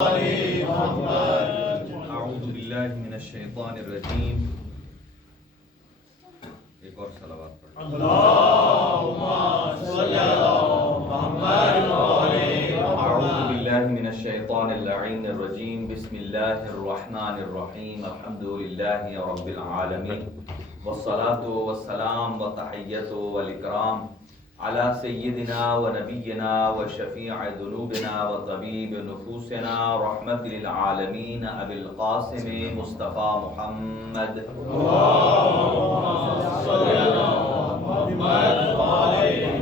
اعوذ باللہ من الشیطان الرجیم. ایک اور صلوات پڑھ. اللہم صلی علی محمد اعوذ باللہ من الشیطان اللعین الرجیم. بسم اللہ الرحمن الرحیم. الحمد للہ رب العالمین والصلاة والسلام والتحیۃ والاکرام علی سیدنا و نبینا و شفیع ذنوبنا و طبیب نفوسنا رحمت للعالمین ابی القاسم مصطفیٰ محمد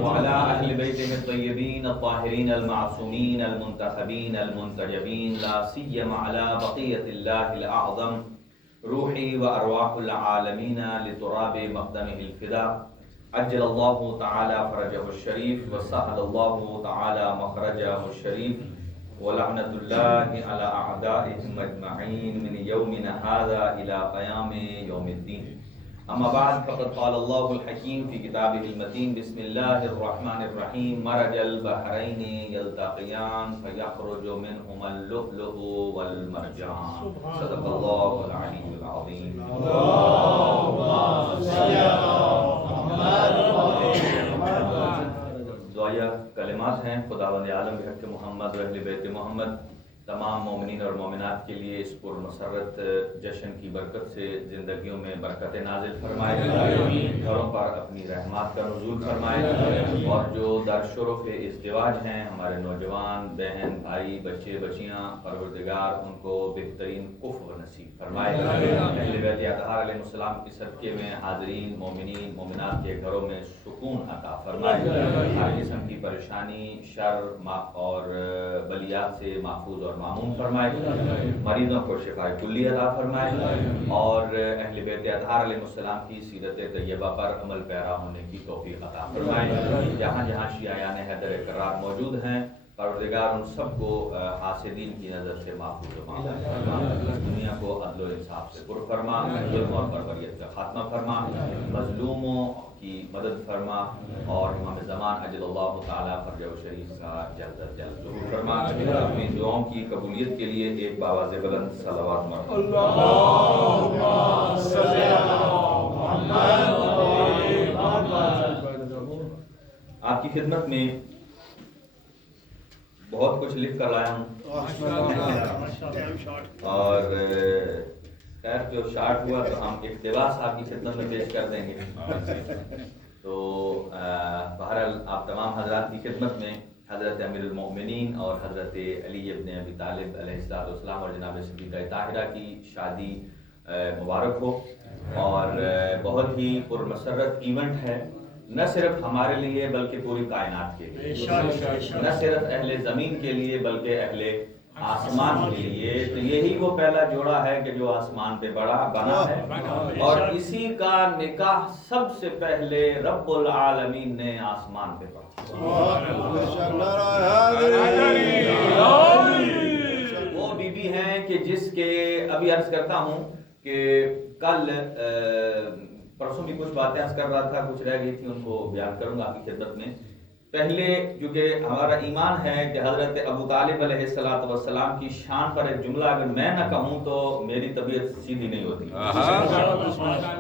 وعلی اہل بیتہ الطیبین الطاہرین المعصومین المنتخبین المنتجبین لا سیما علی بقیۃ اللہ الاعظم روحی و ارواح العالمین لتراب مقدمہ الفدا. عجل اللہ تعالی فرجہ الشریف وسہل اللہ تعالی مخرجہ الشریف ولعنۃ اللہ علی اعدائہم اجمعین من یومنا ھذا الی قیام یوم الدین. اما بعد فقد قال اللہ الحکیم فی کتابہ المتین. بسم اللہ الرحمن الرحیم. مرج البحرین یلتقیان فیخرج منہما اللؤلؤ والمرجان. صدق اللہ العلی العظیم. دعائیہ کلمات ہیں. خداوند عالم بحق محمد و اہل بیت محمد تمام مومنین اور مومنات کے لیے اس پر مسرت جشن کی برکت سے زندگیوں میں برکت نازل فرمائے، گھروں پر اپنی رحمات کا نزول فرمائے، اور جو در شرف ازدواج ہیں ہمارے نوجوان بہن بھائی بچے بچیاں، پروردگار ان کو بہترین کفو نصیب فرمائے. اہل بیت اطہار علیہ السلام کی صدقے میں حاضرین مومنین مومنات کے گھروں میں سکون عطا فرمائے، ہر قسم کی پریشانی شر اور بلیات سے محفوظ اور معمون فرمائے، مریضوں کو شفاء کلی عطا فرمائے، اور اہل بیت اطہار علیہ السلام کی سیرت طیبہ پر عمل پیرا ہونے کی توفیق عطا فرمائے. جہاں جہاں شیعیان حیدر کرار موجود ہیں پروردگار ان سب کو حاسدین کی نظر سے محفوظ و معمون فرما، دنیا کو عدل و انصاف سے پر فرما، ظلم اور بربریت کا خاتمہ فرما، مظلوموں کی مدد فرما، اور امام زمان اجل اللہ تعالی فرجہ شریف کا جلد از جلد ظہور فرما. اپنی دعاؤں کی قبولیت کے لیے ایک باواز بلند صلوات مرحبا. اللہم صلی علی محمد. آپ کی خدمت میں بہت کچھ لکھ کر لایا ہوں، اور خیر جو شارٹ ہوا تو ہم اقتباس آپ کی خدمت میں پیش کر دیں گے. تو بہرحال آپ تمام حضرات کی خدمت میں حضرت امیر المؤمنین اور حضرت علی ابن ابی طالب علیہ السلام اور جناب صدیقہ طاہرہ کی شادی مبارک ہو، اور بہت ہی پرمسرت ایونٹ ہے، نہ صرف ہمارے لیے بلکہ پوری کائنات کے لیے، نہ صرف اہل زمین کے لیے بلکہ اہل آسمان کے لیے. تو یہی وہ پہلا جوڑا ہے کہ جو آسمان پہ بنا ہے، اور اسی کا نکاح سب سے پہلے رب العالمین نے آسمان پہ پڑھا. وہ بی بی ہیں کہ جس کے ابھی عرض کرتا ہوں کہ کل پرسوں بھی کچھ باتیں عرض کر رہا تھا، کچھ رہ گئی تھی، ان کو بیان کروں گا آپ کی خدمت میں. پہلے کیونکہ ہمارا ایمان ہے کہ حضرت ابو طالب علیہ السلام کی شان پر ایک جملہ اگر میں نہ کہوں تو میری طبیعت سیدھی نہیں ہوتی،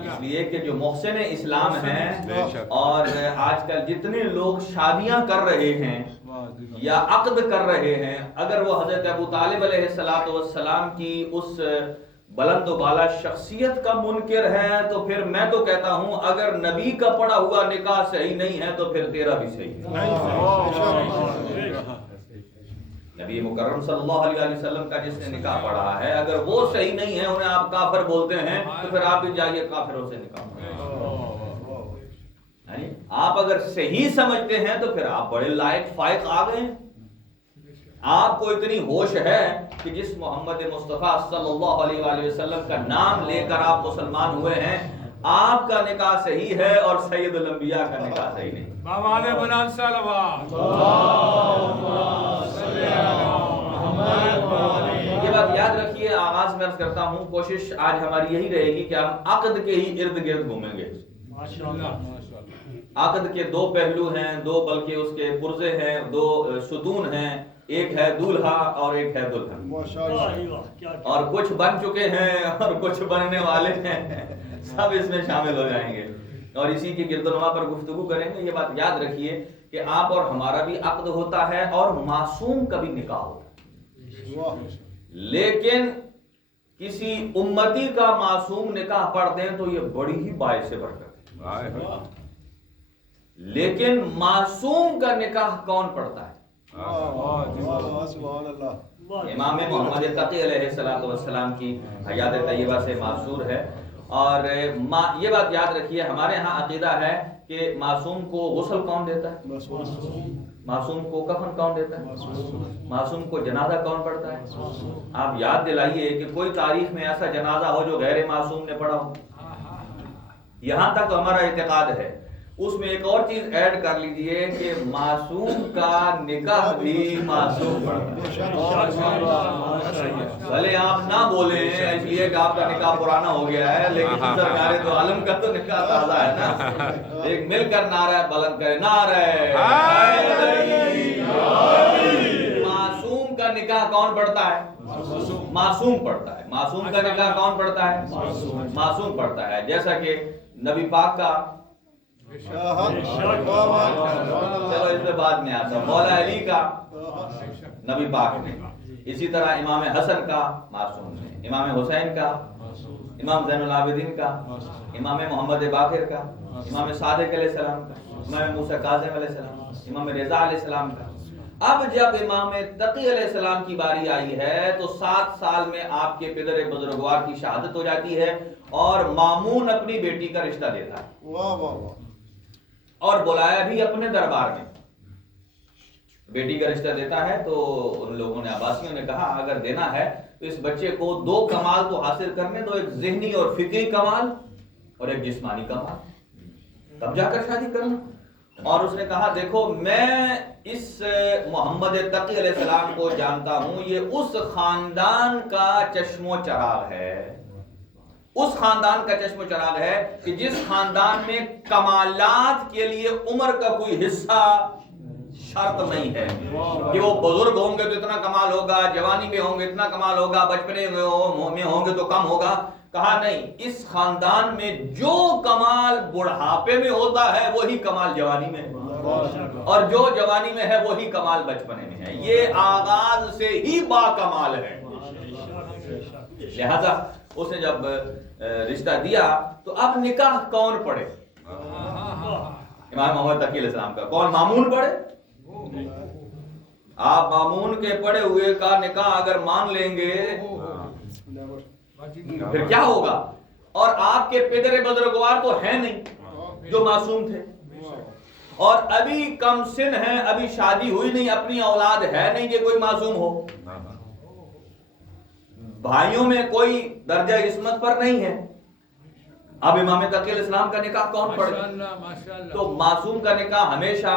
اس لیے کہ جو محسن اسلام ہیں، اور آج کل جتنے لوگ شادیاں کر رہے ہیں یا عقد کر رہے ہیں، اگر وہ حضرت ابو طالب علیہ السلام کی اس بلند و بالا شخصیت کا منکر ہے تو پھر میں تو کہتا ہوں اگر نبی کا پڑھا ہوا نکاح صحیح نہیں ہے تو پھر تیرا بھی صحیح ہے. نبی مکرم صلی اللہ علیہ وسلم کا جس نے نکاح پڑھا ہے اگر وہ صحیح نہیں ہے، انہیں آپ کافر بولتے ہیں، تو پھر آپ بھی جائیے کافروں سے نکاح پڑھیں. آپ اگر صحیح سمجھتے ہیں تو پھر آپ بڑے لائق فائق آ گئے ہیں. آپ کو اتنی ہوش ہے کہ جس محمد مصطفیٰ صلی اللہ علیہ وآلہ وسلم کا نام لے کر آپ مسلمان ہوئے ہیں، آپ کا نکاح صحیح ہے اور سید الانبیاء کا نکاح صحیح نہیں. یہ بات یاد رکھیے. آغاز میں عرض کرتا ہوں کوشش آج ہماری یہی رہے گی کہ ہم عقد کے ہی ارد گرد گھومیں گے. عقد کے دو پہلو ہیں، دو بلکہ اس کے پرزے ہیں، دو ستون ہیں. ایک ہے دولہا اور ایک ہے دلہن، اور کچھ بن چکے ہیں اور کچھ بننے والے ہیں، سب اس میں شامل ہو جائیں گے اور اسی کی گرد و نما پر گفتگو کریں گے۔ یہ بات یاد رکھیے کہ آپ اور ہمارا بھی عقد ہوتا ہے اور معصوم کا بھی نکاح ہوتا ہے، لیکن کسی امتی کا معصوم نکاح پڑھ دیں تو یہ بڑی ہی باعث برکت ہے، لیکن معصوم کا نکاح کون پڑھتا ہے؟ امام محمد تقی علیہ السلام کی حیات طیبہ سے معصور ہے۔ اور یہ بات یاد رکھیے، ہمارے ہاں عقیدہ ہے کہ معصوم کو غسل کون دیتا ہے؟ معصوم کو کفن کون دیتا ہے؟ معصوم کو جنازہ کون پڑھتا ہے؟ آپ یاد دلائیے کہ کوئی تاریخ میں ایسا جنازہ ہو جو غیر معصوم نے پڑھا ہو؟ یہاں تک ہمارا اعتقاد ہے۔ اس میں ایک اور چیز ایڈ کر لیجئے کہ معصوم کا نکاح بھی معصوم پڑھتا ہے۔ بھلے آپ نہ بولیں اس لیے کہ آپ کا نکاح پرانا ہو گیا ہے، لیکن سرکار دو عالم کا تو نکاح تازہ ہے نا۔ ایک مل کر نعرہ بلند کرے، نعرہ معصوم کا نکاح کون پڑھتا ہے؟ معصوم پڑھتا ہے۔ معصوم کا نکاح کون پڑھتا ہے؟ معصوم پڑھتا ہے۔ جیسا کہ نبی پاک کا، چلو اس میں بعد میں آتا ہے، مولا علی کا نبی پاک نے، اسی طرح امام حسن کا معصوم نے، امام حسین کا، امام زین العابدین کا، امام محمد باقر کا، امام صادق علیہ السلام کا، امام موسیٰ کاظم علیہ السلام، امام رضا علیہ السلام کا۔ اب جب امام تقی علیہ السلام کی باری آئی ہے تو 7 سال میں آپ کے پدر بزرگوار کی شہادت ہو جاتی ہے اور مامون اپنی بیٹی کا رشتہ دیتا ہے اور بلایا بھی اپنے دربار میں۔ بیٹی کا رشتہ دیتا ہے تو ان لوگوں نے، عباسیوں نے کہا اگر دینا ہے تو اس بچے کو 2 کمال تو حاصل کرنے دو، ایک ذہنی اور فکری کمال اور ایک جسمانی کمال، تب جا کر شادی کرنا۔ اور اس نے کہا دیکھو میں اس محمد تقی علیہ السلام کو جانتا ہوں، یہ اس خاندان کا چشم و چراغ ہے، اس خاندان کا چشم و چراغ ہے کہ جس خاندان میں کمالات کے لیے عمر کا کوئی حصہ شرط نہیں ہے کہ وہ بزرگ ہوں گے تو اتنا کمال ہوگا، جوانی میں ہوں گے اتنا کمال ہوگا، بچپنے میں ہوں گے تو کم ہوگا۔ کہا نہیں، اس خاندان میں جو کمال بڑھاپے میں ہوتا ہے وہی کمال جوانی میں ہے، اور جو جوانی میں ہے وہی کمال بچپنے میں ہے۔ یہ آغاز سے ہی با کمال ہے۔ لہذا اس نے جب رشتہ دیا تو اب نکاح کون پڑھے؟ امام محمد تقی علیہ السلام کا۔ کون مامون پڑھے؟ آپ مامون کے پڑھے ہوئے کا نکاح اگر مان لیں گے پھر کیا ہوگا؟ اور آپ کے پدر بزرگوار تو ہیں نہیں جو معصوم تھے، اور ابھی کم سن ہیں، ابھی شادی ہوئی نہیں، اپنی اولاد ہے نہیں کہ کوئی معصوم ہو، بھائیوں میں کوئی درجہ عصمت پر نہیں ہے۔ اب امام تقی علیہ السلام کا نکاح کون پڑھے؟ تو معصوم کا نکاح ہمیشہ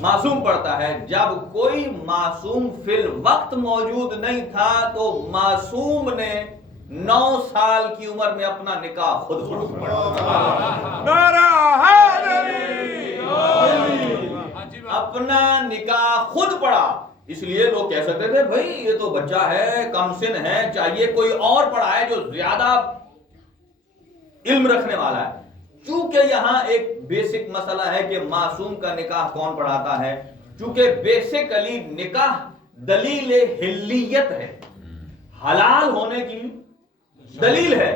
معصوم پڑھتا ہے۔ جب کوئی معصوم فی الوقت موجود نہیں تھا تو معصوم نے 9 سال کی عمر میں اپنا نکاح خود پڑھا، اپنا نکاح خود پڑھا۔ اس لیے لوگ کہہ سکتے تھے بھائی یہ تو بچہ ہے، کم سن ہے، چاہیے کوئی اور پڑھائے جو زیادہ علم رکھنے والا ہے۔ چونکہ یہاں ایک بیسک مسئلہ ہے کہ معصوم کا نکاح کون پڑھاتا ہے، چونکہ بیسیکلی نکاح دلیل حلیت ہے، حلال ہونے کی دلیل ہے،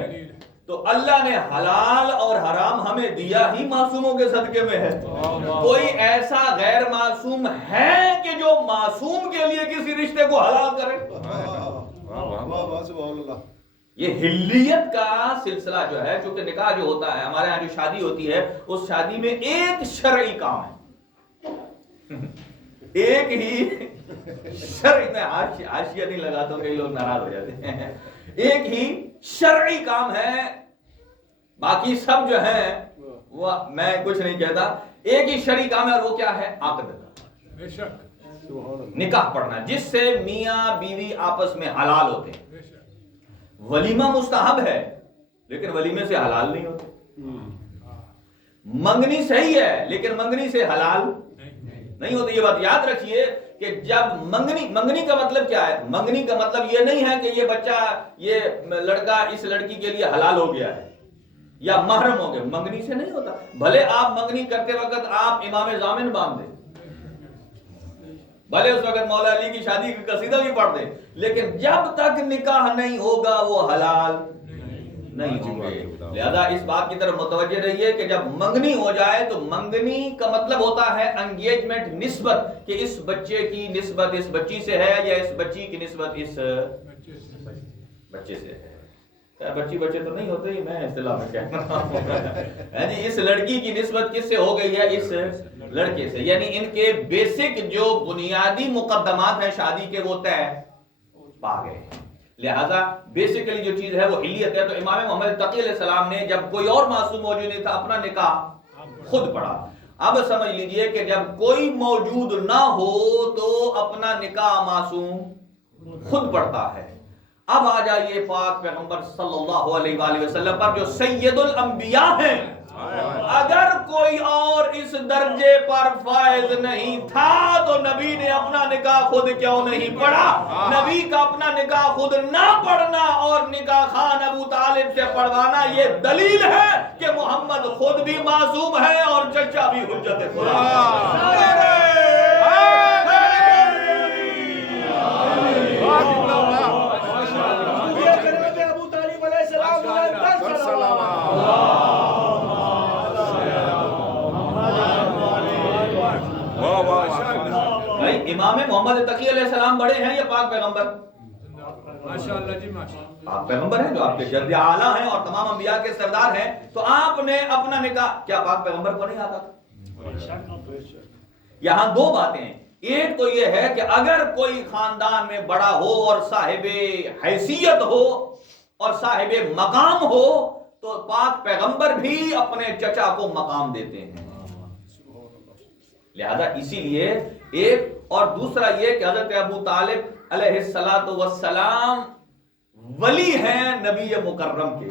تو اللہ نے حلال اور حرام ہمیں دیا ہی معصوموں کے صدقے میں ہے۔ کوئی ایسا غیر معصوم ہے کہ جو معصوم کے لیے کسی رشتے کو حلال کرے؟ یہ حلیت کا سلسلہ جو ہے، چونکہ نکاح جو ہوتا ہے ہمارے یہاں جو شادی ہوتی ہے اس شادی میں ایک شرعی کام ہے، ایک ہی شرعی، میں حاشیہ نہیں لگاتا ہوں کئی لوگ ناراض ہو جاتے ہیں، ایک ہی شرعی کام ہے، باقی سب جو ہیں وہ میں کچھ نہیں کہتا، ایک ہی شرعی کام ہے اور وہ کیا ہے؟ عقد کا، نکاح پڑھنا، جس سے میاں بیوی آپس میں حلال ہوتے ہیں۔ ولیمہ مستحب ہے لیکن ولیمے سے حلال نہیں ہوتے، منگنی صحیح ہے لیکن منگنی سے حلال نہیں ہوتے۔ یہ بات یاد رکھیے کہ جب منگنی کا مطلب کیا ہے؟ منگنی کا مطلب یہ نہیں ہے کہ یہ بچہ، یہ لڑکا اس لڑکی کے لیے حلال ہو گیا ہے یا محرم ہو گیا. منگنی سے نہیں ہوتا. بھلے آپ منگنی کرتے وقت آپ امام ضامن باندھ دیں، بھلے اس وقت مولا علی کی شادی کی قصیدہ بھی پڑھ دیں، لیکن جب تک نکاح نہیں ہوگا وہ حلال نہیں ہوں گے. لہذا اس بات کی طرف متوجہ رہیے کہ جب منگنی ہو جائے تو منگنی کا مطلب ہوتا ہے انگیجمنٹ، نسبت، کہ اس بچے کی نسبت اس بچی سے ہے یا اس بچی کی نسبت اس بچے سے ہے. بچے تو نہیں ہوتے، میں اصطلاح میں کہہ رہا ہوں جی اس لڑکی کی نسبت کس سے ہو گئی ہے؟ اس لڑکے سے. یعنی ان کے بیسک جو بنیادی مقدمات ہیں شادی کے وہ طے پا گئے. لہذا بیسیکلی جو چیز ہے وہ حلیت ہے. تو امام محمد تقی علیہ السلام نے جب کوئی اور معصوم موجود نہیں تھا اپنا نکاح خود پڑھا. اب سمجھ لیجئے کہ جب کوئی موجود نہ ہو تو اپنا نکاح معصوم خود پڑھتا ہے. اب آ جائیے پاک پیغمبر صلی اللہ علیہ وآلہ وسلم پر جو سید الانبیاء ہیں. اگر کوئی اور اس درجے پر فائز نہیں تھا تو نبی نے اپنا نکاح خود کیوں نہیں پڑھا؟ نبی کا اپنا نکاح خود نہ پڑھنا اور نکاح خان ابو طالب سے پڑھوانا یہ دلیل ہے کہ محمد خود بھی معصوم ہے اور چچا بھی حجت خدا. امام محمد تقی علیہ السلام بڑے ہیں یا پاک پیغمبر؟ ماشاءاللہ جی ماشاءاللہ. آپ پیغمبر ہیں جو آپ کے جد اعلیٰ ہیں اور تمام انبیاء کے سردار ہیں. تو آپ نے اپنا نکاح کیا پاک پیغمبر کو نہیں آتا؟ یہاں دو باتیں ہیں. ایک تو یہ ہے کہ اگر کوئی خاندان میں بڑا ہو اور صاحب حیثیت ہو اور صاحب مقام ہو تو پاک پیغمبر بھی اپنے چچا کو مقام دیتے ہیں. لہذا اسی لیے ایک اور دوسرا یہ کہ حضرت ابو طالب علیہ السلام ولی ہیں نبی مکرم کے.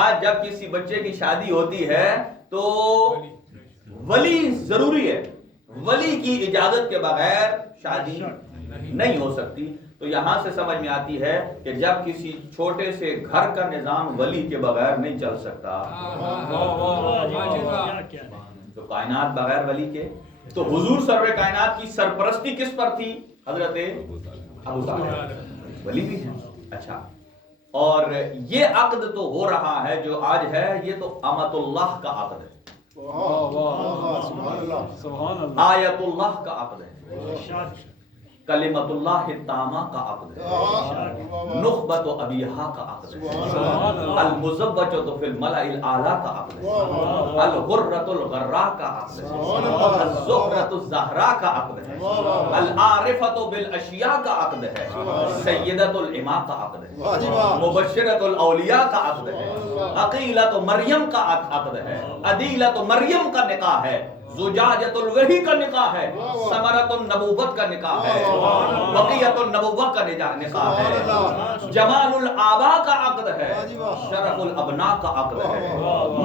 آج جب کسی بچے کی شادی ہوتی ہے تو ولی ضروری ہے. ولی کی اجازت کے بغیر شادی نہیں ہو سکتی. تو یہاں سے سمجھ میں آتی ہے کہ جب کسی چھوٹے سے گھر کا نظام ولی کے بغیر نہیں چل سکتا تو کائنات بغیر ولی کے. تو حضور سرور کائنات کی سرپرستی کس پر تھی؟ حضرت ابو طالب ولی بھی ہیں. اچھا، اور یہ عقد تو ہو رہا ہے جو آج ہے، یہ تو امت اللہ کا عقد ہے، آیت اللہ کا عقد ہے، کلمت اللہ التامہ کا عقد ہے، نخبت ابیہا کا عقد ہے، المزوجۃ فی الملأ الاعلی کا عقد ہے، الغرۃ الغراء کا عقد ہے، الزہرۃ الزہراء کا عقد ہے، العارفۃ بالاشیاء کا عقد ہے، سیدۃ الاماء کا عقد ہے، مبشرۃ الاولیاء کا عقد ہے، عقیلۃ مریم کا عقد ہے، عدیلۃ مریم کا نکاح ہے، زجاجۃ الوحی کا نکاح ہے، ثمرۃ النبوت کا نکاح ہے، بقیت النبوہ کا نکاح ہے، جمال الآباء کا عقد ہے، شرف الابناء کا عقد ہے،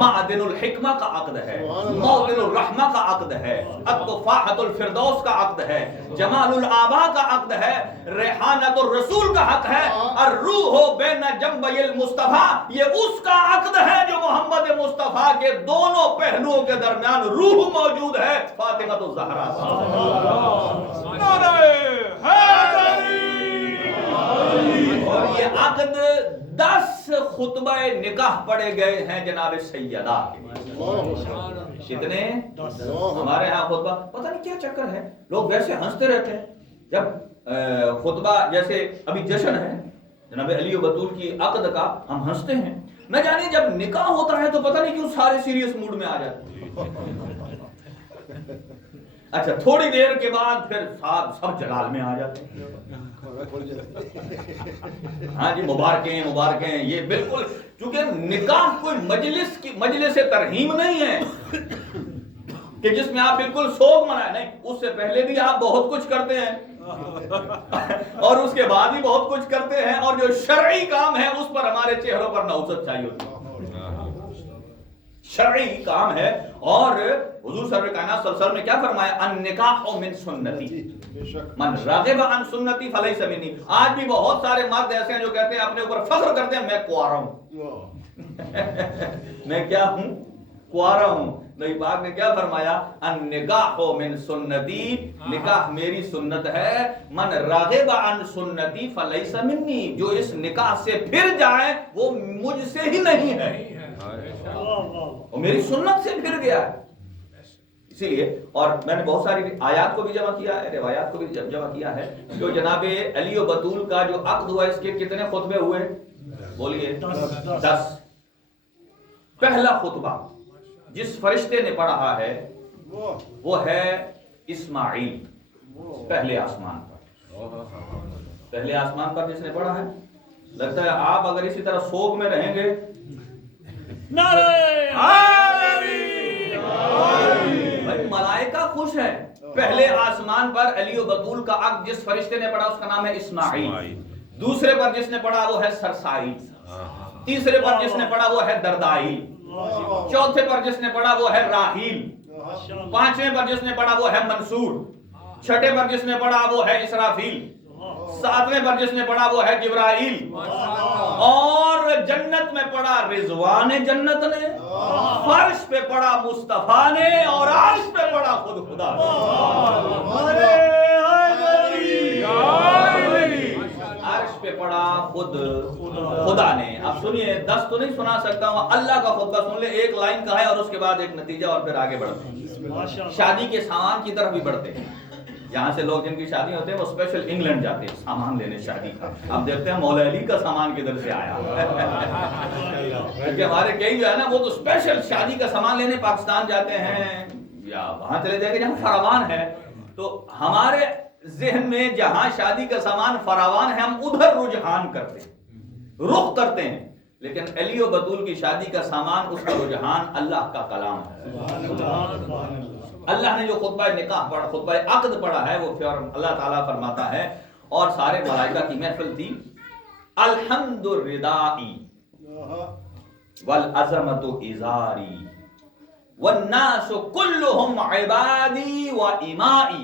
معدن الحکمہ کا عقد ہے، موطن الرحمہ کا عقد ہے، التفاحۃ الفردوس کا عقد ہے، جمال الآباء کا عقد ہے، ریحانۃ الرسول کا حق ہے، الروح بین جنبی المصطفیٰ یہ اس کا عقد ہے جو محمد مصطفیٰ کے دونوں پہلوؤں کے درمیان روح موجود ہے، فاطمہ الزہرا. اور یہ عقد 10 خطبہ نکاح پڑے گئے ہیں جناب سیدہ کے. کتنے؟ ہمارے ہاں خطبہ پتہ نہیں کیا چکر ہے، لوگ ویسے ہنستے رہتے ہیں جب خطبہ، جیسے ابھی جشن ہے جناب علی و بطول کی عقد کا، ہم ہنستے ہیں. نہ جانے جب نکاح ہوتا ہے تو پتہ نہیں کیوں سارے سیریس موڈ میں آ جاتے ہیں. اچھا، تھوڑی دیر کے بعد پھر سب جلال میں آ جاتے ہیں. ہاں جی، مبارکیں مبارکیں. یہ بالکل چونکہ نکاح کوئی مجلس ترحیم نہیں ہے کہ جس میں آپ بالکل سوگ منائیں. نہیں، اس سے پہلے بھی آپ بہت کچھ کرتے ہیں اور اس کے بعد بھی بہت کچھ کرتے ہیں، اور جو شرعی کام ہے اس پر ہمارے چہروں پر نوست چھائی ہوتی ہے. شرعی کام ہے. اور حضور سرور کائنات صلی اللہ علیہ وسلم نے کیا فرمایا؟ النکاح من سنتی من راغب عن سنتی فلیس منی. آج بھی بہت سارے مرد ایسے ہیں جو کہتے ہیں اپنے اوپر فخر کرتے ہیں میں کنوارا ہوں. میں کیا ہوں؟ کنوارا ہوں. نبی پاک نے کیا فرمایا؟ النکاح من سنتی، نکاح میری سنت ہے. من راغب عن سنتی فلیس منی، جو اس نکاح سے پھر جائے وہ مجھ سے ہی نہیں ہے، وہ میری سنت سے پھر گیا ہے. اسی لیے اور میں نے بہت ساری آیات کو بھی جمع کیا ہے، روایات کو بھی جمع کیا ہے. جو جناب علی و بطول کا جو عقد ہوا اس کے کتنے خطبے ہوئے؟ بولیے 10. پہلا خطبہ جس فرشتے نے پڑھا ہے وہ ہے اسماعیل، پہلے آسمان پر. پہلے آسمان پر جس نے پڑھا ہے، لگتا ہے آپ اگر اسی طرح سوگ میں رہیں گے. بھائی ملائکہ خوش ہے. پہلے آسمان پر علی و بطول کا عقد جس فرشتے نے پڑھا اس کا نام ہے اسماعیل. دوسرے پر جس نے پڑھا وہ ہے سرسائی. تیسرے پر جس نے پڑھا وہ ہے دردائی. چوتھے پر جس نے پڑھا وہ ہے راحیل. پانچویں پر جس نے پڑھا وہ ہے منصور. چھٹے پر جس نے پڑھا وہ ہے اسرافیل. ساتویں پر جس نے پڑھا وہ ہے جبرائیل. اور جنت میں پڑھا رضوان جنت نے، فرش پہ پڑھا مصطفیٰ نے، اور عرش پہ پڑھا خود خدا. عرش پہ پڑھا خود خدا نے. اب سنیے 10 تو نہیں سنا سکتا ہوں، اللہ کا خطبہ سن لے. ایک لائن کا ہے اور اس کے بعد ایک نتیجہ اور پھر آگے بڑھتے ہیں. شادی کے سامان کی طرف بھی بڑھتے ہیں. یہاں سے لوگ جن کی شادی ہوتے ہیں وہ اسپیشل انگلینڈ جاتے ہیں سامان لینے شادی کا. اب دیکھتے ہیں مولا علی کا سامان کدھر سے آیا. کیونکہ ہمارے کئی جو ہے نا وہ تو اسپیشل شادی کا سامان لینے پاکستان جاتے ہیں یا وہاں چلے جائیں گے جہاں فراوان ہے. تو ہمارے ذہن میں جہاں شادی کا سامان فراوان ہے ہم ادھر رجحان کرتے ہیں، رخ کرتے ہیں. لیکن علی و بطول کی شادی کا سامان، اس کا رجحان اللہ کا کلام ہے. اللہ نے جو خطبہ نکاح پڑھا، خطبہ عقد پڑھا ہے، وہ اللہ تعالیٰ فرماتا ہے اور سارے ملائکہ کی محفل تھی. الحمد ردائی والعظمت ازاری والناس کلهم عبادی و امائی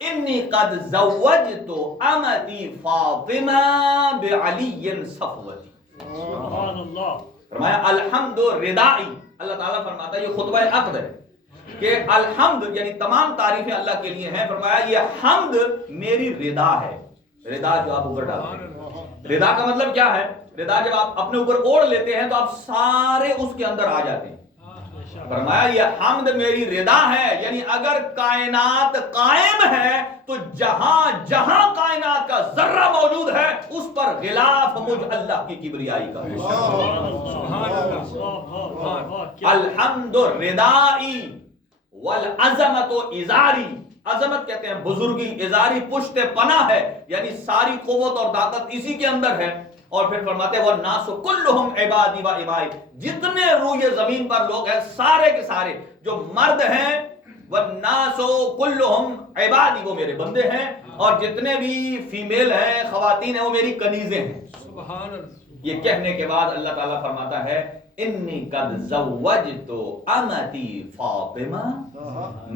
انی قد زوجت امتی فاطمہ بعلی صفوتی. فرمایا الحمد ردائی. اللہ تعالیٰ فرماتا ہے یہ خطبہ عقد ہے کہ الحمد یعنی تمام تعریفیں اللہ کے لیے ہیں. فرمایا یہ حمد میری رضا ہے. رضا جو آپ اوپر ڈالتے ہیں، رضا کا مطلب کیا ہے؟ رضا جب آپ اپنے اوپر اوڑھ لیتے ہیں تو آپ سارے اس کے اندر آ جاتے ہیں. فرمایا یہ حمد میری رضا ہے، یعنی اگر کائنات قائم ہے تو جہاں جہاں کائنات کا ذرہ موجود ہے اس پر غلاف مجھ اللہ کی کبریائی کا. الحمد ردائی والعظمت ازاری. عظمت کہتے ہیں بزرگی، ازاری پشت پناہ ہے، یعنی ساری قوت اور طاقت اسی کے اندر ہے. اور پھر فرماتے ہیں والناس کلہم عبادی و امائی. جتنے روئے زمین پر لوگ ہیں سارے کے سارے جو مرد ہیں، والناس کلہم عبادی وہ میرے بندے ہیں، اور جتنے بھی فیمیل ہیں خواتین ہیں وہ میری کنیزیں ہیں. سبحان اللہ. یہ کہنے کے بعد اللہ تعالیٰ فرماتا ہے انی قد زوجت امتی فاطمہ،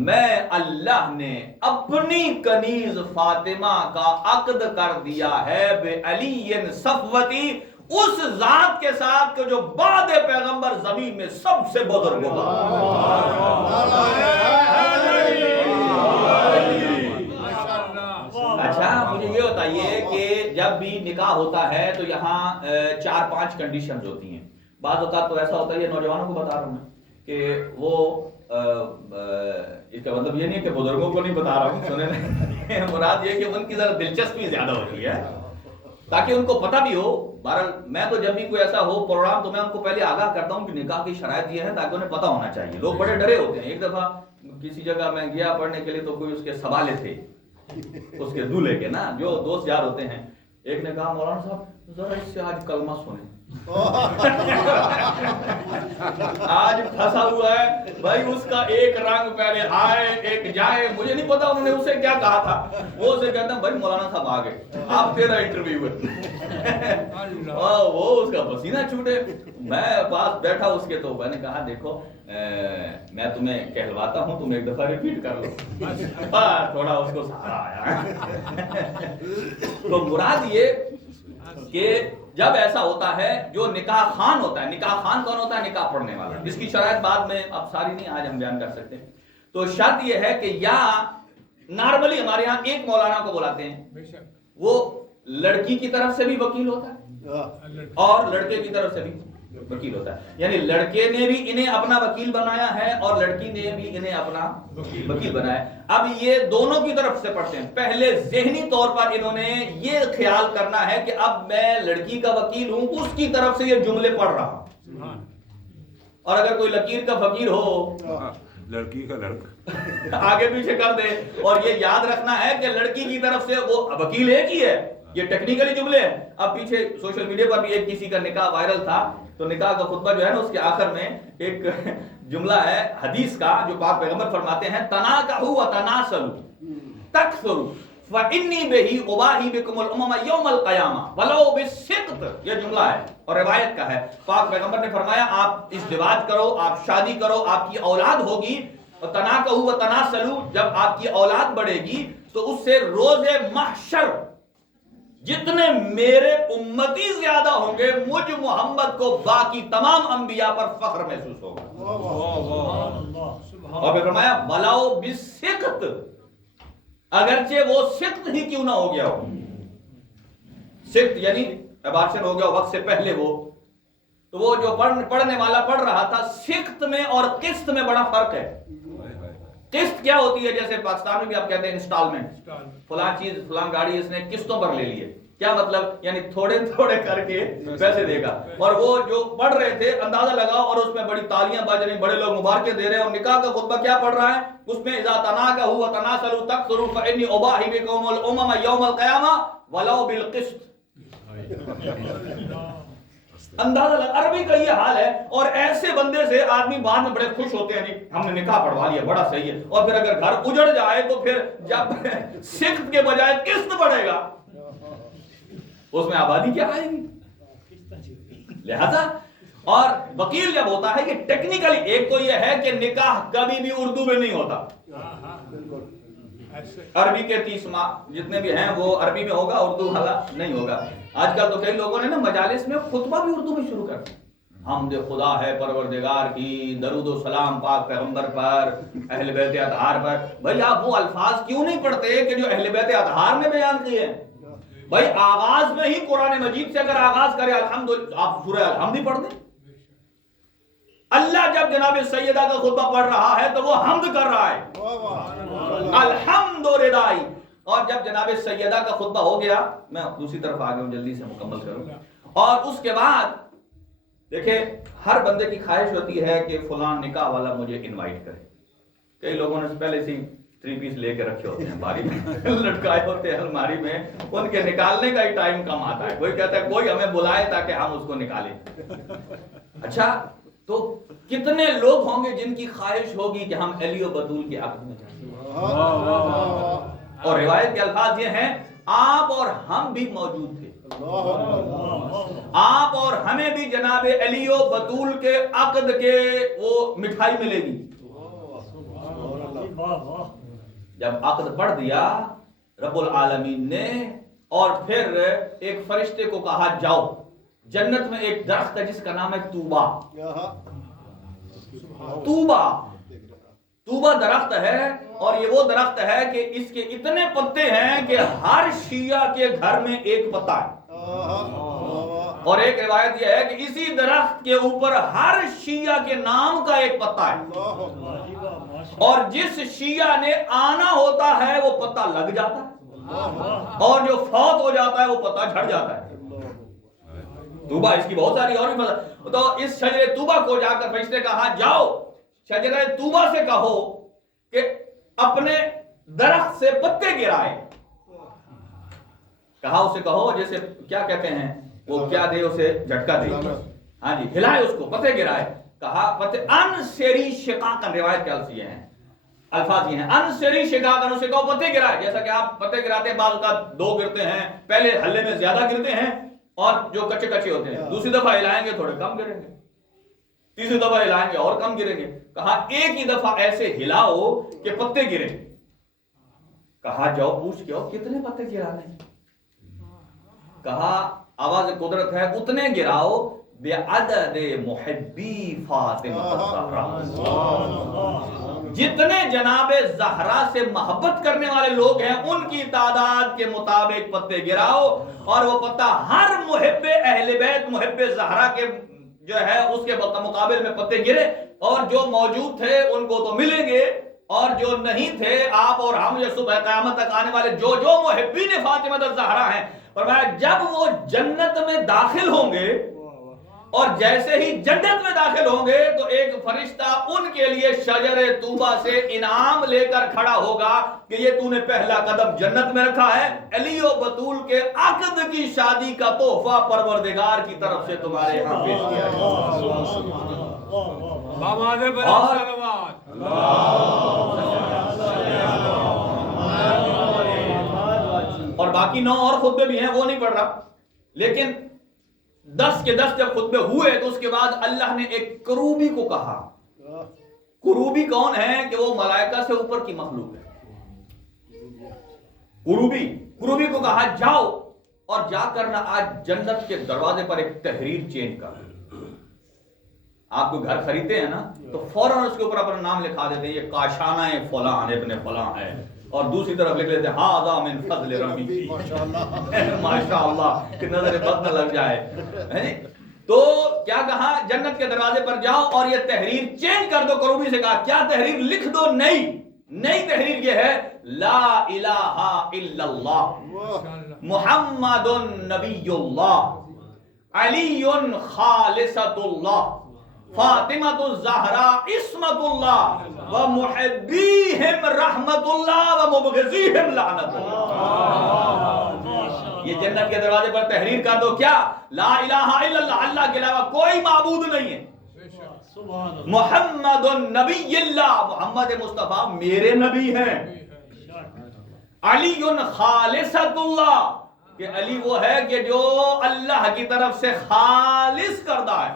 میں اللہ نے اپنی کنیز فاطمہ کا عقد کر دیا ہے بعلی صفوتی، اس ذات کے ساتھ کہ جو بعد پیغمبر زمین میں سب سے بزرگ ہوگا. اچھا مجھے یہ بتائیے کہ جب بھی نکاح ہوتا ہے تو یہاں 4-5 کنڈیشنز ہوتی ہیں. بعض اوقات تو ایسا ہوتا ہے، یہ نوجوانوں کو بتا رہا ہوں میں، کہ وہ اس کا مطلب یہ نہیں ہے کہ بزرگوں کو نہیں بتا رہا ہوں، سنیں مراد یہ کہ ان کی ذرا دلچسپی زیادہ ہوتی ہے تاکہ ان کو پتہ بھی ہو. بہرحال میں تو جب بھی کوئی ایسا ہو پروگرام تو میں ان کو پہلے آگاہ کرتا ہوں کہ نکاح کی شرائط یہ ہے تاکہ انہیں پتہ ہونا چاہیے. لوگ بڑے ڈرے ہوتے ہیں. ایک دفعہ کسی جگہ میں گیا پڑھنے کے لیے تو کوئی اس کے سوالے تھے اس کے دولہے کے نا، جو دوست یار ہوتے ہیں. ایک نے کہا مولانا صاحب ذرا اس سے آج کلمہ سنیں. آج پھنسا ہوا ہے بھائی، اس کا ایک رنگ پہلے آئے ایک جائے، مجھے نہیں پتا انہوں نے اسے کیا کہا تھا، وہ اسے کہتا ہے بھائی مولانا صاحب آ گئے، آپ تیرا انٹرویو ہے، وہ اس کا پسینہ چھوٹے، میں پاس بیٹھا اس کے، تو میں نے کہا دیکھو میں تمہیں کہلواتا ہوں، تم ایک دفعہ ریپیٹ کر لو، تھوڑا اس کو سہارا آیا۔ تو مراد یہ کہ جب ایسا ہوتا ہے، جو نکاح خان ہوتا ہے، نکاح خان کون ہوتا ہے؟ نکاح پڑھنے والا، جس کی شرائط بعد میں اب ساری نہیں آج ہم بیان کر سکتے، تو شرط یہ ہے کہ یا نارملی ہمارے ہاں ایک مولانا کو بلاتے ہیں، وہ لڑکی کی طرف سے بھی وکیل ہوتا ہے اور لڑکے کی طرف سے بھی وکیل ہوتا ہے، یعنی لڑکے نے بھی انہیں اپنا وکیل بنایا ہے اور لڑکی نے بھی انہیں اپنا وکیل بنایا ہے۔ اب یہ دونوں کی طرف سے پڑھتے ہیں، پہلے ذہنی طور پر انہوں نے یہ خیال کرنا ہے کہ ب میں لڑکی کا وکیل ہوں، اس کی طرف سے یہ جملے پڑھ رہا ہوں، اور اگر کوئی لکیر کا فقیر ہو، لڑکی کا لڑکا آگے پیچھے کر دے، اور یہ یاد رکھنا ہے کہ لڑکی کی طرف سے وہ وکیل ایک ہی ہے، یہ ٹیکنیکلی جملے ہیں۔ اب پیچھے سوشل میڈیا پر بھی ایک کسی کا نکاح وائرل تھا، تو نکاح کا خطبہ جو ہے نا، اس کے آخر میں ایک جملہ ہے حدیث کا، جو پاک پیغمبر فرماتے ہیں تناکحوا وتناسلوا تکثروا فإنی بہ اباہی بکم الامم یوم القیامہ ولو بالسقط، یہ جملہ ہے اور روایت کا ہے۔ پاک پیغمبر نے فرمایا آپ ازدواج کرو، آپ شادی کرو، آپ کی اولاد ہوگی، تناکحوا وتناسلوا، جب آپ کی اولاد بڑھے گی تو اس سے روز محشر جتنے میرے امتی زیادہ ہوں گے، مجھ محمد کو باقی تمام انبیاء پر فخر محسوس ہوگا۔ اور پھر فرمایا وَلَوْ بِالسِّقْطِ، اگرچہ وہ سقط ہی کیوں نہ ہو گیا ہو، سقط یعنی ابارشن ہو گیا وقت سے پہلے، وہ تو وہ جو پڑھنے والا پڑھ رہا تھا، سقط میں اور قسط میں بڑا فرق ہے۔ قسط کیا ہوتی ہے؟ جیسے پاکستان میں بھی آپ کہتے ہیں انسٹالمنٹ، فلاں چیز فلاں گاڑی اس نے قسطوں پر لے لی ہے، کیا مطلب؟ یعنی تھوڑے تھوڑے کر کے پیسے دے گا۔ اور وہ جو پڑھ رہے تھے اندازہ لگاؤ، اور اس میں بڑی تالیاں بج رہی، بڑے لوگ مبارکیں دے رہے ہیں، اور نکاح کا خطبہ کیا پڑھ رہا ہے اس میں؟ اذا تناکحوا وتناسلوا تکثروا فانی اباہی بکم الامم یوم القیامہ ولو بالقسط۔ اندازہ لگا، عربی کا یہ حال ہے، اور ایسے بندے سے آدمی بعد میں بڑے خوش ہوتے ہیں، نہیں ہم نے نکاح پڑھوا لیا، بڑا صحیح ہے، اور پھر اگر گھر اجڑ جائے تو پھر جب سقط کے بجائے قسط پڑے گا، اس میں آبادی کیا آئے گی؟ لہذا اور وکیل جب ہوتا ہے یہ ٹیکنیکلی، ایک تو یہ ہے کہ نکاح کبھی بھی اردو میں نہیں ہوتا، عربی کے 30 ماہ جتنے بھی ہیں وہ عربی میں ہوگا، اردو والا نہیں ہوگا۔ آج کل تو کئی لوگوں نے نا مجالس میں خطبہ بھی اردو میں شروع کر دیا، حمد خدا ہے پروردگار کی، درود و سلام پاک پیغمبر پر، اہل بیت اطہار پر۔ بھائی آپ وہ الفاظ کیوں نہیں پڑھتے کہ جو اہل بیت اطہار نے بیان کیے ہیں؟ بھائی آغاز میں ہی قرآن مجید سے اگر آغاز کرے الحمدللہ، آپ سورہ الحمد ہی پڑھ دیں۔ اللہ جب جناب سیدہ کا خطبہ پڑھ رہا ہے تو وہ حمد کر رہا ہے، الحمدللہ۔ اور جب جناب سیدہ کا خطبہ ہو گیا، میں دوسری طرف آگے ہوں، جلدی سے مکمل کروں، اور اس کے بعد دیکھیں ہر بندے کی خواہش ہوتی ہے کہ فلاں نکاح والا مجھے انوائٹ کرے۔ کئی لوگوں نے پہلے سے 3 پیس لے کے رکھے ہوتے ہیں، باری میں لٹکائے ہوتے ہیں الماری میں، ان کے نکالنے کا ہی ٹائم کم آتا ہے، کوئی کہتا ہے کوئی ہمیں بلائے تاکہ ہم اس کو نکالیں۔ اچھا تو کتنے لوگ ہوں گے جن کی خواہش ہوگی کہ ہم علی و بطول کے عقد میں جائیں؟ اور روایت کے الفاظ یہ ہیں، آپ اور ہم بھی موجود تھے، آپ اور ہمیں بھی جناب علی و بطول کے عقد کے وہ مٹھائی ملے گی۔ جب عقد پڑھ دیا رب العالمین نے، اور پھر ایک فرشتے کو کہا جاؤ، جنت میں ایک درخت ہے جس کا نام ہے توبہ، توبہ درخت ہے، اور یہ وہ درخت ہے کہ اس کے اتنے پتے ہیں کہ ہر شیعہ کے گھر میں ایک پتا ہے، اور ایک روایت یہ ہے کہ اسی درخت کے اوپر ہر شیعہ کے نام کا ایک پتا ہے، اور جس شیعہ نے آنا ہوتا ہے وہ پتا لگ جاتا ہے، اور جو فوت ہو جاتا ہے وہ پتا جھڑ جاتا ہے۔ توبہ اس کی بہت ساری اور بھی مطلب، تو اس شجر توبہ کو جا کر فرشتے کہا جاؤ شجر توبہ سے کہو کہ اپنے درخت سے پتے گرائے، کہا اسے کہو جیسے کیا کہتے ہیں وہ کیا دے اسے جھٹکا دے, ہاں جی ہلائے اس کو, پتے گرائے. کہا پتے ان سیری شقاقن, روایت کے الفاظ یہ ہیں ان سیری شقاقن, اسے کہو پتے گرائے. جیسا کہ آپ پتے گراتے ہیں بعض کا 2 گرتے ہیں, پہلے ہلے میں زیادہ گرتے ہیں اور جو کچے کچے ہوتے ہیں, دوسری دفعہ ہلائیں گے تھوڑے کم گریں گے, تیسری دفعہ ہلائیں گے اور کم گریں گے. کہا ایک ہی دفعہ ایسے ہلاؤ کہ پتے گریں. کہا جاؤ پوچھ کے آؤ کتنے پتے گرانے. کہا آواز قدرت ہے, اتنے گراؤ بعدد محبی فاطمہ الزہرا, جتنے جناب زہرا سے محبت کرنے والے لوگ ہیں ان کی تعداد کے مطابق پتے گراؤ. اور وہ پتہ ہر محب اہل بیت محب زہرا کے جو ہے اس کے مقابل میں پتے گرے, اور جو موجود تھے ان کو تو ملیں گے, اور جو نہیں تھے آپ اور ہم جو صبح قیامت تک آنے والے جو محبین فاطمہ الزہرا ہیں, فرمایا جب وہ جنت میں داخل ہوں گے اور جیسے ہی جنت میں داخل ہوں گے تو ایک فرشتہ ان کے لیے شجر طوبہ سے انعام لے کر کھڑا ہوگا کہ یہ تو نے پہلا قدم جنت میں رکھا ہے, علی و بطول کے عقد کی شادی کا تحفہ پروردگار کی طرف سے تمہارے یہاں پیش کیا اور باقی 9 اور خطبے بھی ہیں, وہ نہیں پڑھ رہا, لیکن 10 کے 10 جب خطبے ہوئے تو اس کے بعد اللہ نے ایک کروبی کو کہا. کروبی کون ہے کہ وہ ملائکہ سے اوپر کی مخلوق ہے. کروبی کو کہا جاؤ اور جا کر نہ آج جنت کے دروازے پر ایک تحریر چینج کر. آپ کو گھر خریدتے ہیں نا تو فوراً اس کے اوپر اپنا نام لکھا دیتے ہیں, یہ کاشانہ فلاں ابن فلاں ہے, اور دوسری طرف لکھ لیتے ہیں ہاذا من فضل ربی. ماشاءاللہ کہ نظر بد نہ لگ جائے. تو کیا کہا, جنت کے دروازے پر جاؤ اور یہ تحریر چینج کر دو. کروبی سے کہا کیا تحریر لکھ دو, نئی تحریر یہ ہے لا الہ الا اللہ محمد نبی اللہ علی خالصۃ اللہ فاطمۃ الزہرا عصمت اللہ و محبیہم رحمت اللہ و مبغضیہم لعنت اللہ. یہ جنت کے دروازے پر تحریر کر دو, کیا لا الہ الا اللہ, اللہ کے علاوہ کوئی معبود نہیں ہے, محمد نبی اللہ, محمد مصطفیٰ میرے نبی ہیں, علی خالصۃ اللہ کہ علی وہ ہے کہ جو اللہ کی طرف سے خالص کردہ ہے,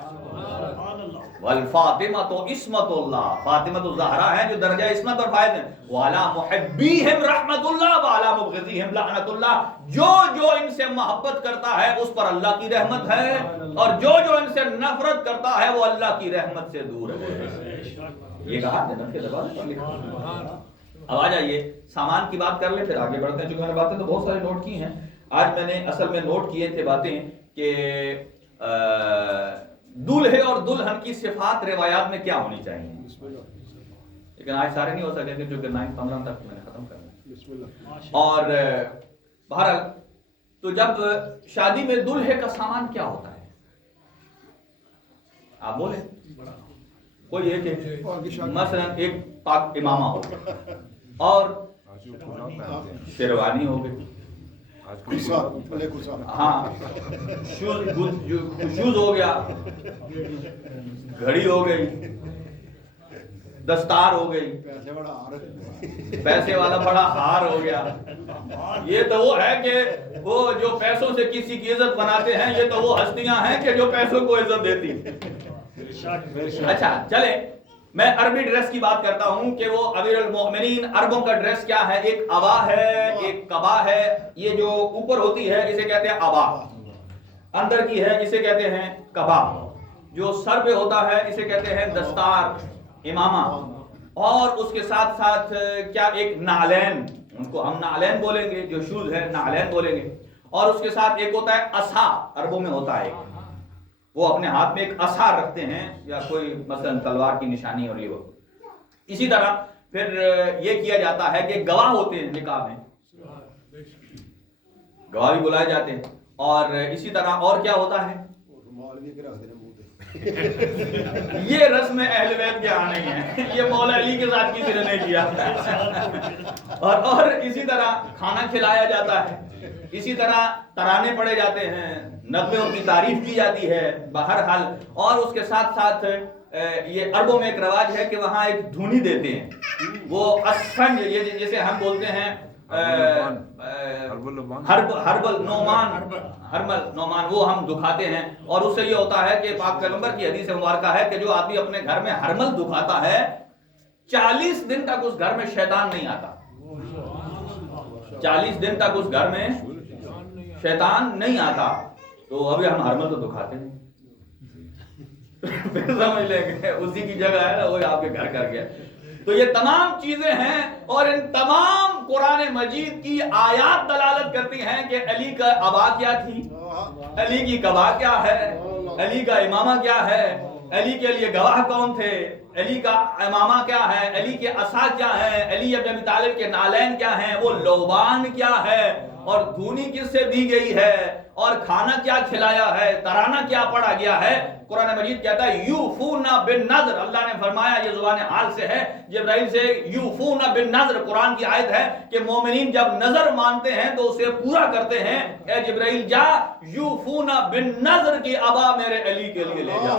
والفاطمہ تو عصمت اللہ, فاطمہ تو زہرا ہے جو درجہ عصمت اور فائد ہیں, والا محبیہم رحمت اللہ والا مبغضیہم لعنت اللہ, جو ان سے محبت کرتا ہے اس پر اللہ کی رحمت ہے, اور جو ان سے نفرت کرتا ہے وہ اللہ کی رحمت سے دور ہے. یہ کہا جنت کے دروازے پر لکھا. اب آ جائیے سامان کی بات کر لیں پھر آگے بڑھتے ہیں, چونکہ میں نے باتیں تو بہت ساری نوٹ کی ہیں. آج میں نے اصل میں نوٹ کیے تھے باتیں کہ دولہے اور دلہن کی صفات روایات میں کیا ہونی چاہیے, لیکن آج سارے نہیں ہو سکے تھے کیونکہ 9-15 تک میں نے ختم کرنا. اور بہرحال تو جب شادی میں دلہے کا سامان کیا ہوتا ہے آپ بولیں. کوئی ہے کہ مثلا ایک پاک امامہ ہو اور شیروانی ہو گئی, ہاں شوز ہو گیا, گھڑی ہو گئی, دستار ہو گئی, پیسے والا بڑا ہار ہو گیا. یہ تو وہ ہے کہ وہ جو پیسوں سے کسی کی عزت بناتے ہیں, یہ تو وہ ہستیاں ہیں کہ جو پیسوں کو عزت دیتی. اچھا چلے میں عربی ڈریس کی بات کرتا ہوں کہ وہ امیر المؤمنین عربوں کا ڈریس کیا ہے, ایک عبا ہے ایک قبا ہے. یہ جو اوپر ہوتی ہے اسے کہتے ہیں عبا, اندر کی ہے اسے کہتے ہیں قبا, جو سر پہ ہوتا ہے اسے کہتے ہیں دستار امامہ, اور اس کے ساتھ ساتھ کیا ایک نعلین, ان کو ہم نعلین بولیں گے, جو شوز ہے نعلین بولیں گے, اور اس کے ساتھ ایک ہوتا ہے عصا, عربوں میں ہوتا ہے وہ اپنے ہاتھ میں ایک عصا رکھتے ہیں یا کوئی مثلا تلوار کی نشانی اور یہ وہ. اسی طرح پھر یہ کیا جاتا ہے کہ گواہ ہوتے ہیں نکاح میں, گواہ بھی بلائے جاتے ہیں, اور اسی طرح اور کیا ہوتا ہے یہ رسم اہل بیت کے یہاں نہیں ہے، یہ مولا علی کے ساتھ کسی نے نہیں کیا۔ اور اسی طرح کھانا کھلایا جاتا ہے، اسی طرح ترانے پڑے جاتے ہیں، نغموں کی تعریف کی جاتی ہے بہرحال۔ اور اس کے ساتھ ساتھ یہ عربوں میں ایک رواج ہے کہ وہاں ایک دھونی دیتے ہیں، وہ اسفنج، یہ جسے ہم بولتے ہیں ہربل نومان، وہ ہم دکھاتے ہیں۔ اور اس سے یہ ہوتا ہے کہ پاک پیغمبر کی حدیث مبارکہ ہے کہ جو آدمی اپنے گھر میں ہرمل دکھاتا ہے 40 دن تک اس گھر میں شیطان نہیں آتا، 40 دن تک اس گھر میں شیطان نہیں آتا۔ تو ابھی ہم ہرمل تو دکھاتے ہیں، پھر سمجھ لیں گے اسی کی جگہ ہے نا، وہ آپ کے گھر کر گیا۔ تو یہ تمام چیزیں ہیں، اور ان تمام قرآن مجید کی آیات دلالت کرتی ہیں کہ علی کا ابا کیا تھی، علی کی قبا کیا ہے، علی کا امامہ کیا ہے، علی کے لیے گواہ کون تھے، علی کا امامہ کیا ہے، علی کے عصا کیا ہے، علی ابن ابی طالب کے نالین کیا ہیں، وہ لوبان کیا ہے، اور دھونی کس سے دی گئی ہے، اور کھانا کیا کھلایا ہے، ترانہ کیا پڑھا گیا ہے۔ قرآن مجید کہتا ہے یوفونا بالنذر، اللہ نے فرمایا، یہ زبان حال سے ہے جبرائیل سے، یوفونا بالنذر قرآن کی آیت ہے کہ مومنین جب نظر مانتے ہیں تو اسے پورا کرتے ہیں۔ اے جبرائیل جا یوفونا بالنذر کی ابا میرے علی کے لیے لے جا،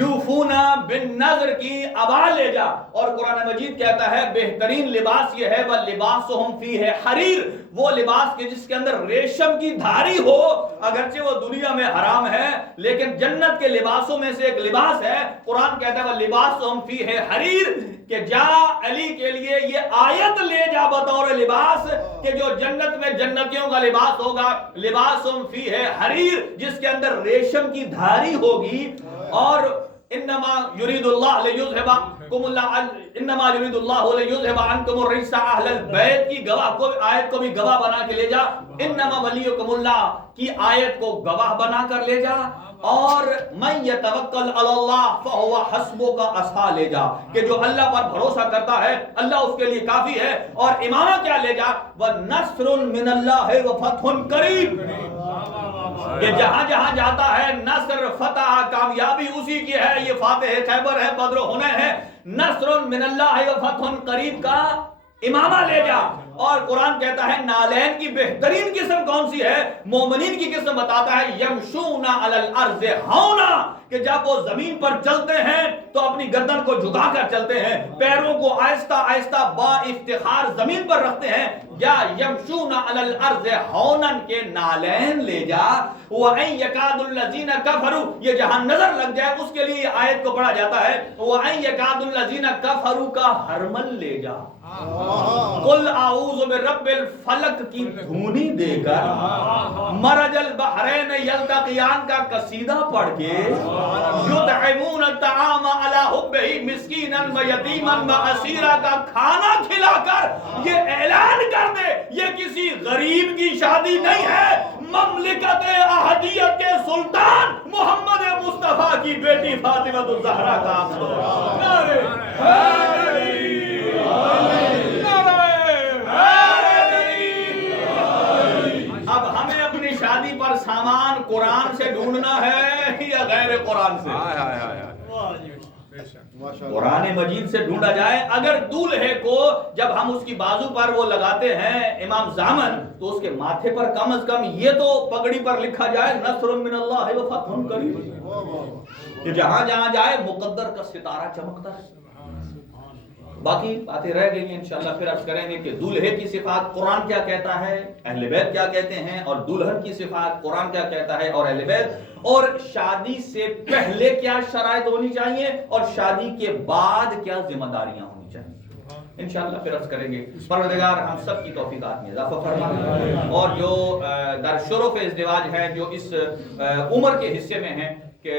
یوفونا بالنذر کی ابا لے جا۔ اور قرآن مجید کہتا ہے بہترین لباس یہ ہے وَلِبَاسُهُمْ فِيهِ حریر، وہ لباس کے جس کے اندر ریشم کی دھاری ہو، اگرچہ وہ دنیا میں حرام ہے لیکن جنت کے لباسوں میں سے ایک لباس ہے۔ قرآن کہتا ہے وَلِبَاسُهُمْ فِيهِ حریر، کہ جا علی کے لیے یہ آیت لے جا بطور لباس کہ جو جنت میں جنتیوں کا لباس ہوگا، لباسٌ فِيهِ حریر، جس کے اندر ریشم کی دھاری ہوگی۔ اور انما یرید اللہ لیذھبکم انما یرید اللہ لیذھب عنکم الرجس اہل البیت کی گواہ کو، آیت کو بھی گواہ بنا کے لے جا، انما ولیکم اللہ کی آیت کو گواہ بنا کر لے جا، اور من یتوکل علی اللہ فہو حسبہ کا عصا لے جا، کہ جو اللہ پر بھروسہ کرتا ہے اللہ اس کے لیے کافی ہے۔ اور امامہ کیا لے جا، وَنَصْرٌ مِّنَ اللَّهِ وَفَتْحٌ قَرِیب، کہ جہاں جہاں جاتا ہے نصر، فتح، کامیابی اسی کی ہے۔ یہ فاتح خیبر ہے، بدر و حنین ہے، نصر من اللہ و فتح قریب کا امامہ لے جا۔ اور قرآن کہتا ہے نالین کی بہترین قسم کون سی ہے، مومنین کی قسم بتاتا ہے یمشون علی الارض ہونا، کہ جب وہ زمین پر چلتے ہیں تو اپنی گردن کو جھکا کر چلتے ہیں، پیروں کو آہستہ آہستہ با افتخار زمین پر رکھتے ہیں۔ یا یمشون علی الارض ہونا کے نالین لے جا۔ وَأَن يَكَادُ الَّذِينَ كَفَرُوا، یہ جہاں نظر لگ جائے اس کے لیے آیت کو پڑھا جاتا ہے۔ وَأَن يَكَادُ الَّذِينَ كَفَرُوا کا ہرمل لے جا، قُلْ أَعُوذُ بِرَبِّ الْفَلَقِ کی دھونی دے کر، مَرَجَ الْبَحْرَيْنِ يَلْتَقِيَانِ کا قصیدہ پڑھ کے، يُطْعِمُونَ الطَّعَامَ عَلَى حُبِّهِ مِسْكِينًا وَيَتِيمًا وَأَسِيرًا کا کھانا کھلا کر یہ اعلان کر دے یہ کسی غریب کی شادی نہیں ہے، مملکت احدیت کے سلطان محمد مصطفیٰ کی بیٹی فاطمہ الزہرا کا نعرے اب ہمیں اپنی شادی پر سامان قرآن سے ڈھونڈنا ہے یا غیر قرآن سے؟ قرآن مجید سے ڈھونڈا جائے۔ اگر دولہے کو جب ہم اس کی بازو پر وہ لگاتے ہیں امام زامن، تو اس کے ماتھے پر کم از کم یہ تو پگڑی پر لکھا جائے نصر من اللہ و فتح قریب، کہ جہاں جہاں جائے مقدر کا ستارہ چمکتا ہے۔ باقی باتیں رہ گئی ہیں، انشاءاللہ پھر عرض کریں گے کہ دولہے کی صفات قرآن کیا کہتا ہے، اہل بیت کیا کہتے ہیں، اور دلہن کی صفات قرآن کیا کہتا ہے اور اہل بیت، اور شادی سے پہلے کیا شرائط ہونی چاہیے اور شادی کے بعد کیا ذمہ داریاں ہونی چاہیے۔ انشاءاللہ پھر عرض کریں گے۔ پروردگار ہم سب کی توفیقات میں اضافہ فرما، اور جو در شرف ازدواج ہیں، جو اس عمر کے حصے میں ہیں کہ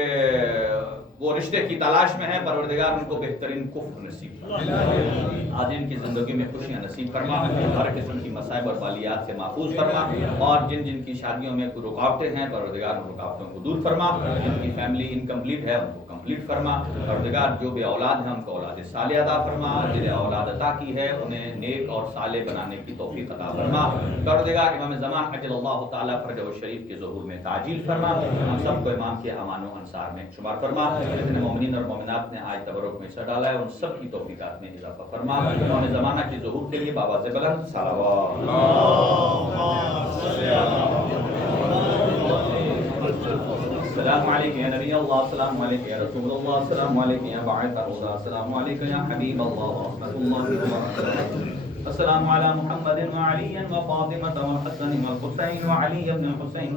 وہ رشتے کی تلاش میں ہیں، پروردگار ان کو بہترین کفر نصیب فرما، آج ان کی زندگی میں خوشیاں نصیب فرما، ہر قسم کی مصائب اور بالیات سے محفوظ فرما، اور جن جن کی شادیوں میں کوئی رکاوٹیں ہیں پروردگار ان رکاوٹوں کو دور فرما، جن کی فیملی انکمپلیٹ ہے ان کو کمپلیٹ فرما، پروردگار جو بے اولاد ہیں ان کو اولاد صالح عطا فرما، جنہیں اولاد عطا کی ہے انہیں نیک اور صالح بنانے کی توفیق عطا فرما، پروردگار امام زمان عجل اللہ تعالیٰ فرجہ شریف کے ظہور میں تعجیل فرما، ہم سب کو امام کے امان و انصار میں شمار فرما، جتنے مومنین اور مومنات نے آج تبرک میں حصہ ڈالا ہے ان سب کی توفیقات میں اضافہ فرما، امام زمانہ کی ظہور کے لیے بابا سے بلند صلوات السلام علیکم یا نبی اللہ، السلام علیکم یا رسول اللہ، السلام علیکم یا باعث الہدیٰ، السلام علیکم یا حبیب اللہ ورحمۃ اللہ وبرکاتہ، السلام علی محمد وعلی وفاطمہ والحسن والحسین وعلی بن الحسین